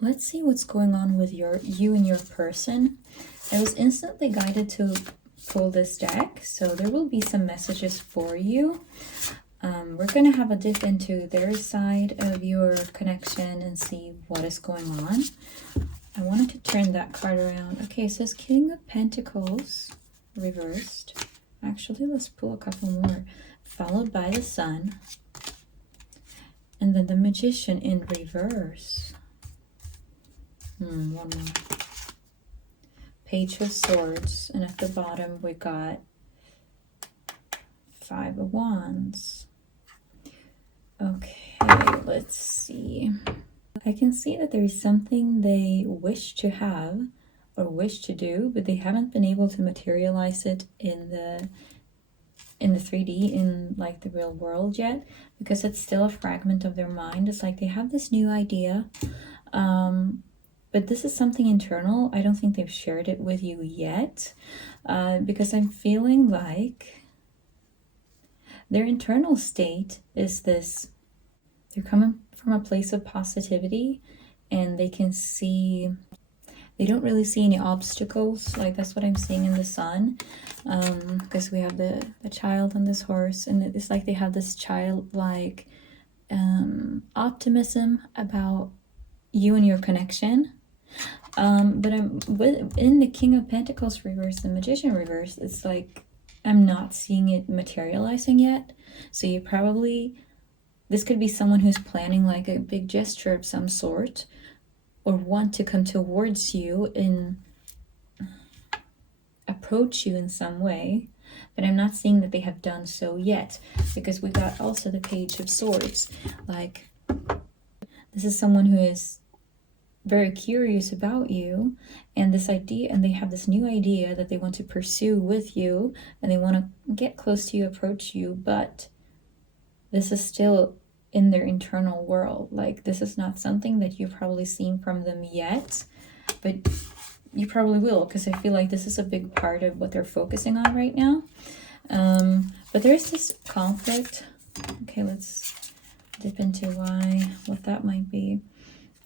let's see what's going on with you and your person. I was instantly guided to pull this deck, so there will be some messages for you. We're going to have a dip into their side of your connection and see what is going on. I wanted to turn that card around. Okay, it says King of Pentacles reversed. Actually, let's pull a couple more. Followed by the Sun. And then the Magician in reverse. One more. Page of Swords. And at the bottom we got Five of Wands. Okay, let's see. I can see that there is something they wish to have or wish to do, but they haven't been able to materialize it in the 3D, in like the real world yet, because it's still a fragment of their mind. It's like they have this new idea, but this is something internal. I don't think they've shared it with you yet, because I'm feeling like their internal state is this: they're coming from a place of positivity, and they can see, they don't really see any obstacles. Like, that's what I'm seeing in the Sun, because we have the child on this horse, and it's like they have this childlike optimism about you and your connection. But in the King of Pentacles reverse, the Magician reverse, it's like I'm not seeing it materializing yet. So you probably, this could be someone who's planning like a big gesture of some sort, or want to come towards you and approach you in some way, but I'm not seeing that they have done so yet, because we got also the Page of Swords. Like, this is someone who is very curious about you and this idea, and they have this new idea that they want to pursue with you, and they want to get close to you, approach you, but this is still in their internal world. Like, this is not something that you've probably seen from them yet, but you probably will, because I feel like this is a big part of what they're focusing on right now. But there's this conflict. Okay, let's dip into what that might be.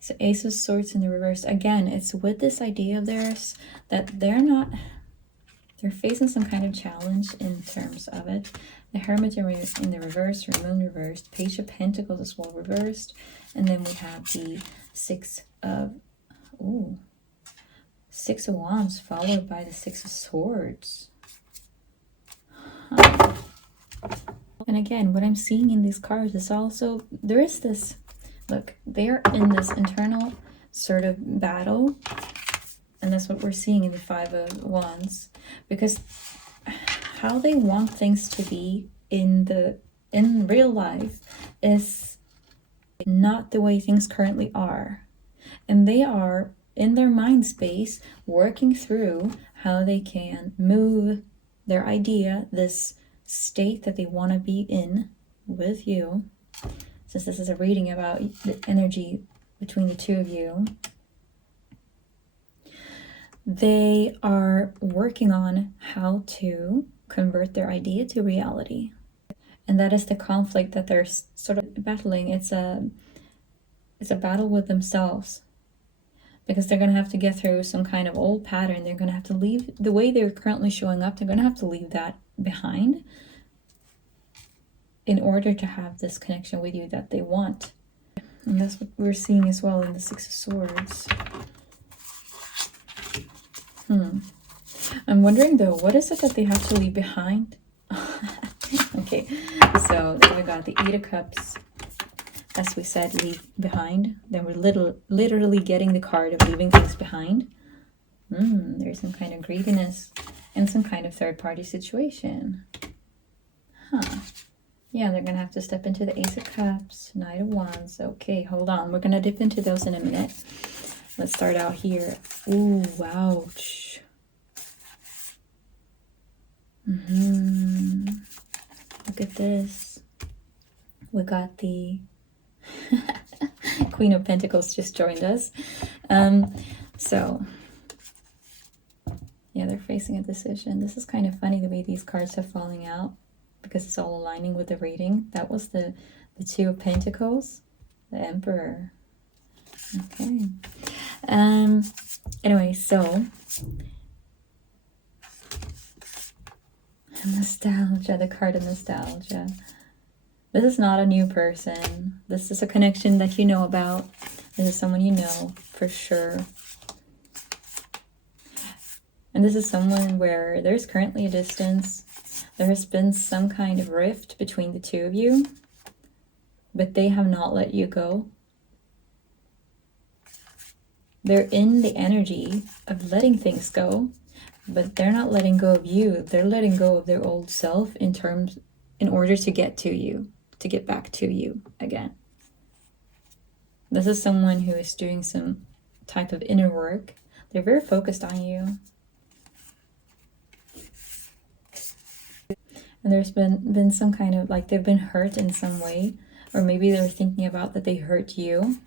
So Ace of Swords in the reverse. Again, it's with this idea of theirs that they're facing some kind of challenge in terms of it. The Hermit in the reverse, Moon reversed, Page of Pentacles as well reversed, and then we have the Six of Wands followed by the Six of Swords. And again, what I'm seeing in these cards is also, there is this, look, they're in this internal sort of battle, and that's what we're seeing in the Five of Wands, because how they want things to be in real life is not the way things currently are, and they are in their mind space working through how they can move their idea, this state that they want to be in with you. Since this is a reading about the energy between the two of you, they are working on how to convert their idea to reality. And that is the conflict that they're sort of battling. It's a battle with themselves, because they're going to have to get through some kind of old pattern. They're going to have to leave the way they're currently showing up. They're going to have to leave that behind in order to have this connection with you that they want. And that's what we're seeing as well in the Six of Swords. I'm wondering though, what is it that they have to leave behind? Okay, so we got the Eight of Cups. As we said, leave behind. Then we're literally getting the card of leaving things behind. There's some kind of greediness and some kind of third-party situation. Yeah, they're gonna have to step into the Ace of Cups, Knight of Wands. Okay, hold on. We're gonna dip into those in a minute. Let's start out here. Ooh, ouch. Look at this. We got the Queen of Pentacles just joined us. So yeah, they're facing a decision. This is kind of funny the way these cards are falling out, because it's all aligning with the reading. That was the Two of Pentacles, the Emperor. Okay, Anyway, so nostalgia, the card of nostalgia. This is not a new person. This is a connection that you know about. This is someone you know for sure. And this is someone where there's currently a distance. There has been some kind of rift between the two of you, but they have not let you go. They're in the energy of letting things go, but they're not letting go of you. They're letting go of their old self in order to get to you, to get back to you again. This is someone who is doing some type of inner work. They're very focused on you. And there's been some kind of, like, they've been hurt in some way, or maybe they're thinking about that they hurt you.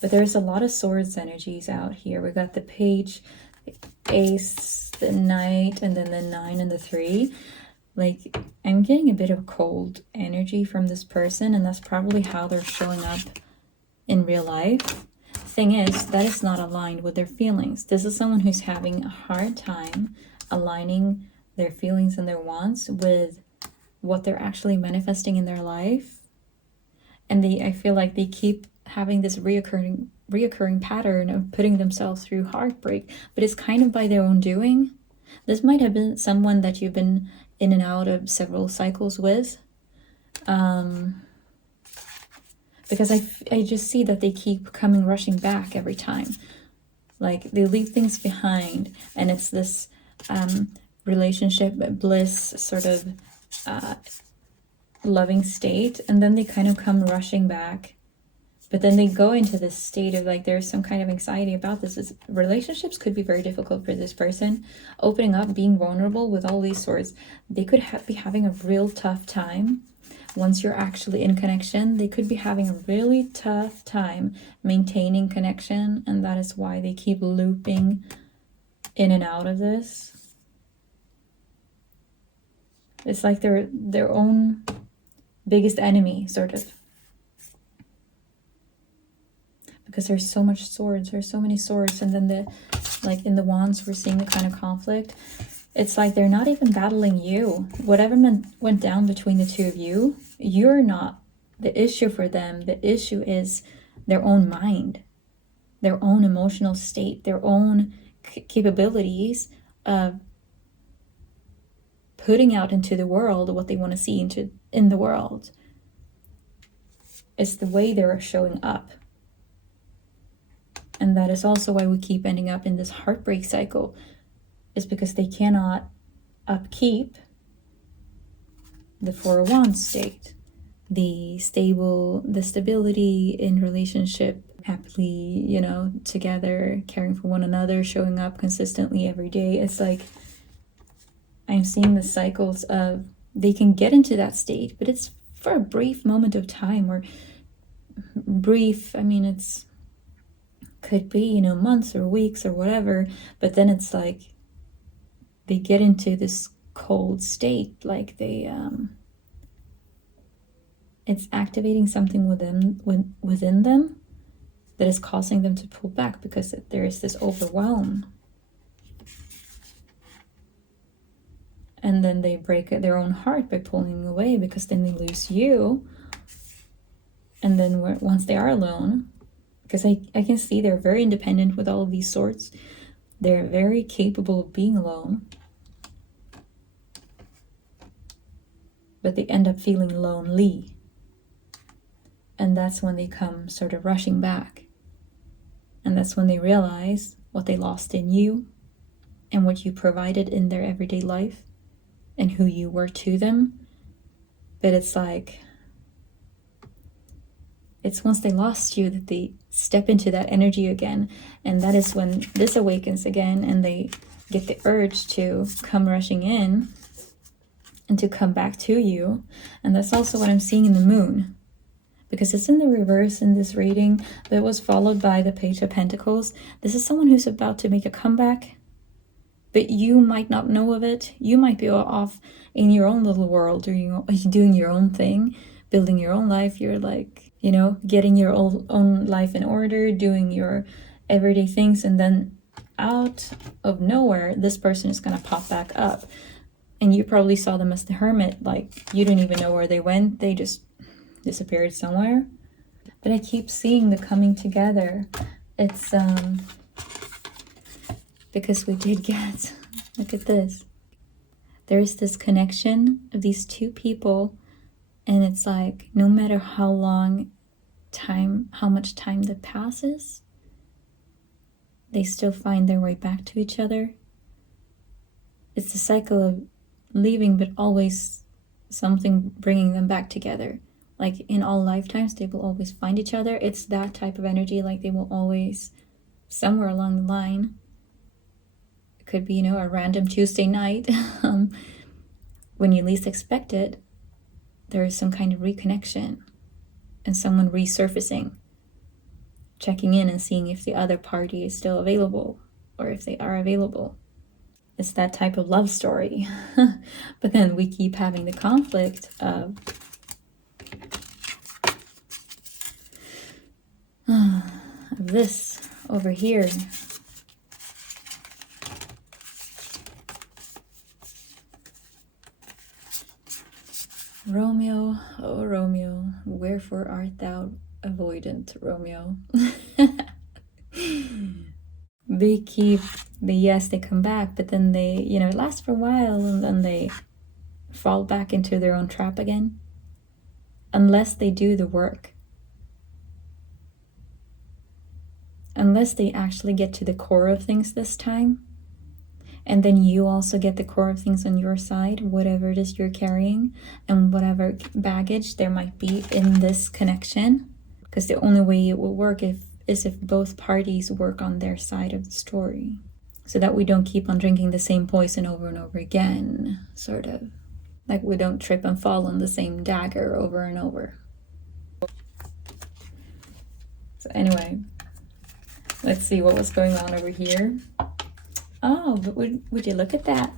But there's a lot of swords energies out here. We got the page, the ace, the knight, and then the 9 and the 3. Like, I'm getting a bit of cold energy from this person, and that's probably how they're showing up in real life. Thing is, that is not aligned with their feelings. This is someone who's having a hard time aligning their feelings and their wants with what they're actually manifesting in their life. And I feel like they keep having this reoccurring pattern of putting themselves through heartbreak, but it's kind of by their own doing. This might have been someone that you've been in and out of several cycles with. Because I just see that they keep rushing back every time. Like, they leave things behind, and it's this relationship bliss sort of loving state, and then they kind of come rushing back. But then they go into this state of, like, there's some kind of anxiety about this. Relationships could be very difficult for this person. Opening up, being vulnerable with all these swords, they could be having a real tough time. Once you're actually in connection, they could be having a really tough time maintaining connection, and that is why they keep looping in and out of this. It's like they're their own biggest enemy, sort of. Because there's so much swords, there's so many swords, and then like in the wands, we're seeing the kind of conflict. It's like they're not even battling you. Whatever went down between the two of you, you're not the issue for them. The issue is their own mind, their own emotional state, their own capabilities of putting out into the world what they want to see in the world. It's the way they're showing up. And that is also why we keep ending up in this heartbreak cycle. Is because they cannot upkeep the 4 of Wands state. The stability in relationship, happily, together, caring for one another, showing up consistently every day. It's like, I'm seeing the cycles of, they can get into that state, but it's for a brief moment of time, or brief, it's could be, months or weeks or whatever, but then it's like they get into this cold state, like it's activating something within them that is causing them to pull back, because there is this overwhelm. And then they break their own heart by pulling away, because then they lose you. And then once they are alone, because I can see they're very independent with all of these swords. They're very capable of being alone. But they end up feeling lonely. And that's when they come sort of rushing back. And that's when they realize what they lost in you, and what you provided in their everyday life, and who you were to them. But it's like, it's once they lost you that they step into that energy again. And that is when this awakens again, and they get the urge to come rushing in and to come back to you. And that's also what I'm seeing in the moon, because it's in the reverse in this reading, but it was followed by the Page of Pentacles. This is someone who's about to make a comeback, but you might not know of it. You might be off in your own little world, or doing your own thing, building your own life. You're like, getting your own life in order, doing your everyday things, and then out of nowhere, this person is going to pop back up. And you probably saw them as the hermit, like you don't even know where they went, they just disappeared somewhere. But I keep seeing the coming together. It's because we did get, look at this, there's this connection of these two people, and it's like no matter how much time that passes, they still find their way back to each other. It's a cycle of leaving, but always something bringing them back together. Like in all lifetimes, they will always find each other. It's that type of energy, like they will always, somewhere along the line, it could be, a random Tuesday night, when you least expect it, there is some kind of reconnection and someone resurfacing, checking in and seeing if the other party is still available or if they are available. It's that type of love story. But then we keep having the conflict of this over here. Romeo, oh Romeo, wherefore art thou avoidant, Romeo? They come back, but then they, it lasts for a while, and then they fall back into their own trap again. Unless they do the work. Unless they actually get to the core of things this time. And then you also get the core of things on your side, whatever it is you're carrying, and whatever baggage there might be in this connection. Because the only way it will work is if both parties work on their side of the story. So that we don't keep on drinking the same poison over and over again, sort of. Like we don't trip and fall on the same dagger over and over. So anyway, let's see what was going on over here. Oh, but would you look at that?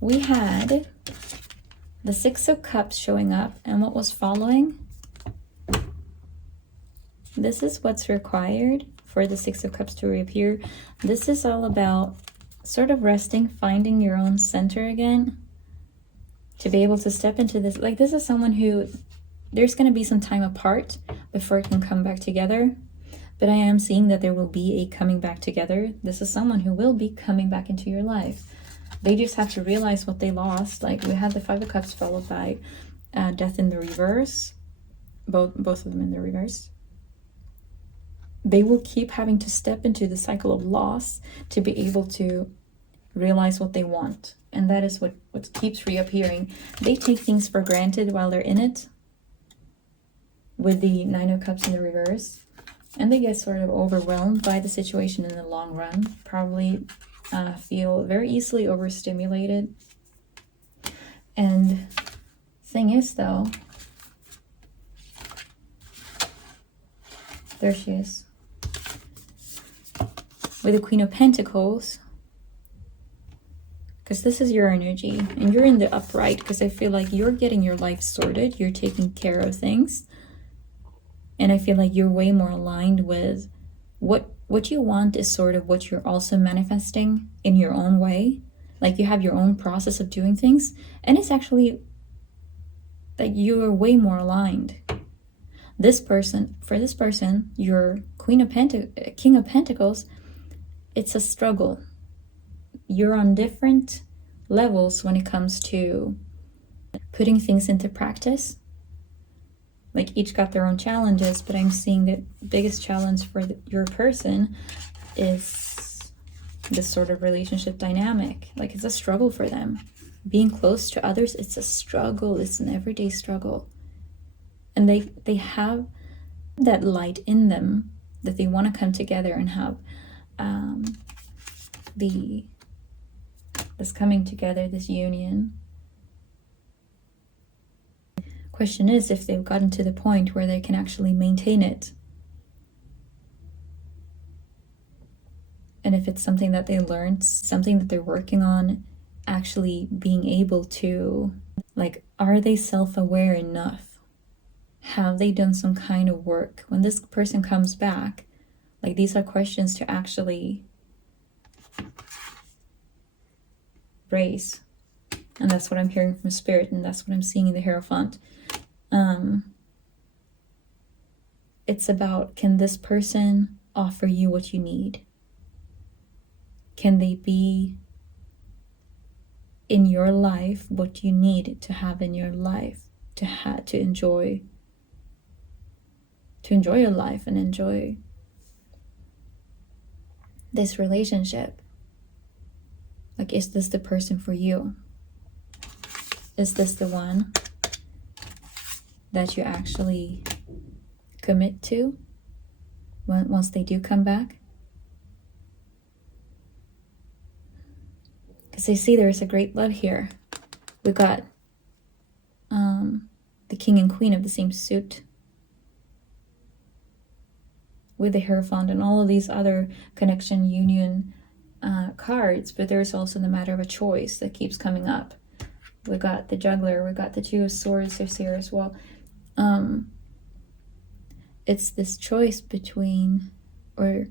We had the Six of Cups showing up, and what was following? This is what's required for the Six of Cups to reappear. This is all about sort of resting, finding your own center again, to be able to step into this. Like this is someone who, there's going to be some time apart before it can come back together. But I am seeing that there will be a coming back together. This is someone who will be coming back into your life. They just have to realize what they lost. Like we had the Five of Cups followed by death in the reverse. Both of them in the reverse. They will keep having to step into the cycle of loss to be able to realize what they want. And that is what keeps reappearing. They take things for granted while they're in it. With the Nine of Cups in the reverse. And they get sort of overwhelmed by the situation in the long run. Probably feel very easily overstimulated. And thing is though, there she is. With the Queen of Pentacles. Because this is your energy. And you're in the upright. Because I feel like you're getting your life sorted. You're taking care of things. And I feel like you're way more aligned with what you want is sort of what you're also manifesting in your own way. Like you have your own process of doing things. And it's actually like you're way more aligned. For this person, your King of Pentacles, it's a struggle. You're on different levels when it comes to putting things into practice. Like each got their own challenges, but I'm seeing that the biggest challenge for your person is this sort of relationship dynamic. Like it's a struggle for them. Being close to others, it's a struggle. It's an everyday struggle. And they have that light in them that they want to come together and have this coming together, this union. Question is if they've gotten to the point where they can actually maintain it. And if it's something that they learned, something that they're working on, actually being able to, like, are they self-aware enough? Have they done some kind of work? When this person comes back, Like, these are questions to actually raise. And that's what I'm hearing from Spirit, and that's what I'm seeing in the Hierophant. It's about, can this person offer you what you need? Can they be in your life what you need to have in your life, to enjoy your life and enjoy this relationship? Like, is this the person for you? Is this the one that you actually commit to once they do come back? Because I see there is a great love here. We got the King and Queen of the same suit with the Hierophant and all of these other connection, union cards, but there's also the matter of a choice that keeps coming up. We got the Juggler, we got the Two of Swords is here as well. It's this choice between, or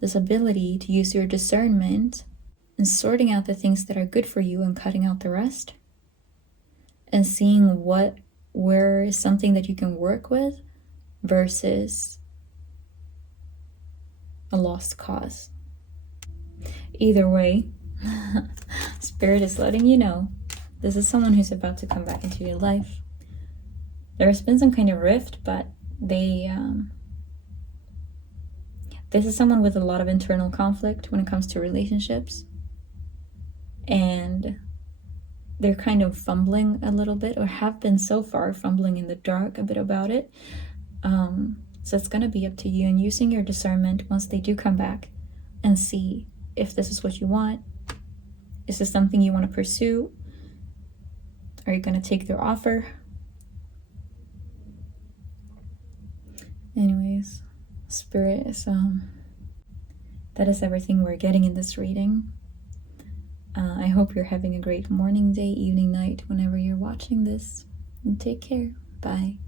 this ability to use your discernment and sorting out the things that are good for you and cutting out the rest, and seeing where is something that you can work with versus a lost cause. Either way, Spirit is letting you know this is someone who's about to come back into your life. There's been some kind of rift, but this is someone with a lot of internal conflict when it comes to relationships, and they're kind of fumbling a little bit, or have been so far, fumbling in the dark a bit about it. So it's going to be up to you and using your discernment once they do come back, and see if this is what you want. Is this something you want to pursue? Are you going to take their offer? Anyways, Spirit is that is everything we're getting in this reading. I hope you're having a great morning, day, evening, night, whenever you're watching this. And take care. Bye.